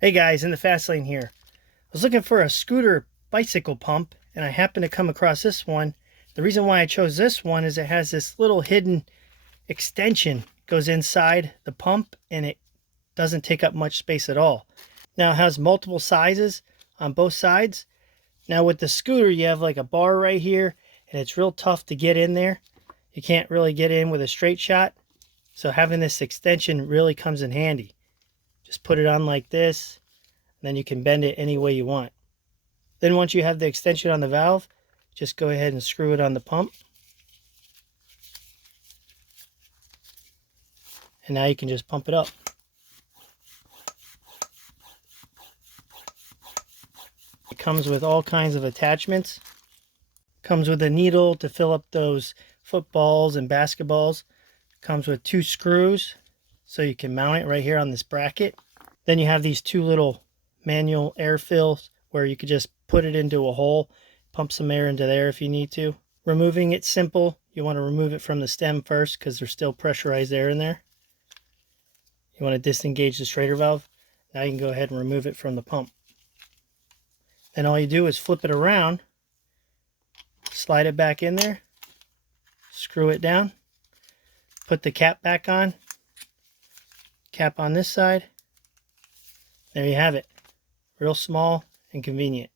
Hey guys, in the fast lane here. I was looking for a scooter bicycle pump and I happened to come across this one. The reason why I chose this one is it has this little hidden extension, goes inside the pump and it doesn't take up much space at all. Now it has multiple sizes on both sides. Now with the scooter you have like a bar right here and it's real tough to get in there. You can't really get in with a straight shot. So having this extension really comes in handy. Just put it on like this, and then you can bend it any way you want. Then once you have the extension on the valve, just go ahead and screw it on the pump. And now you can just pump it up. It comes with all kinds of attachments. Comes with a needle to fill up those footballs and basketballs. Comes with 2 screws so you can mount it right here on this bracket. Then you have these 2 little manual air fills where you could just put it into a hole, pump some air into there if you need to. Removing it's simple. You want to remove it from the stem first because there's still pressurized air in there. You want to disengage the Schrader valve. Now you can go ahead and remove it from the pump. Then all you do is flip it around, slide it back in there, screw it down, put the cap back on, cap on this side. There you have it. Real small and convenient.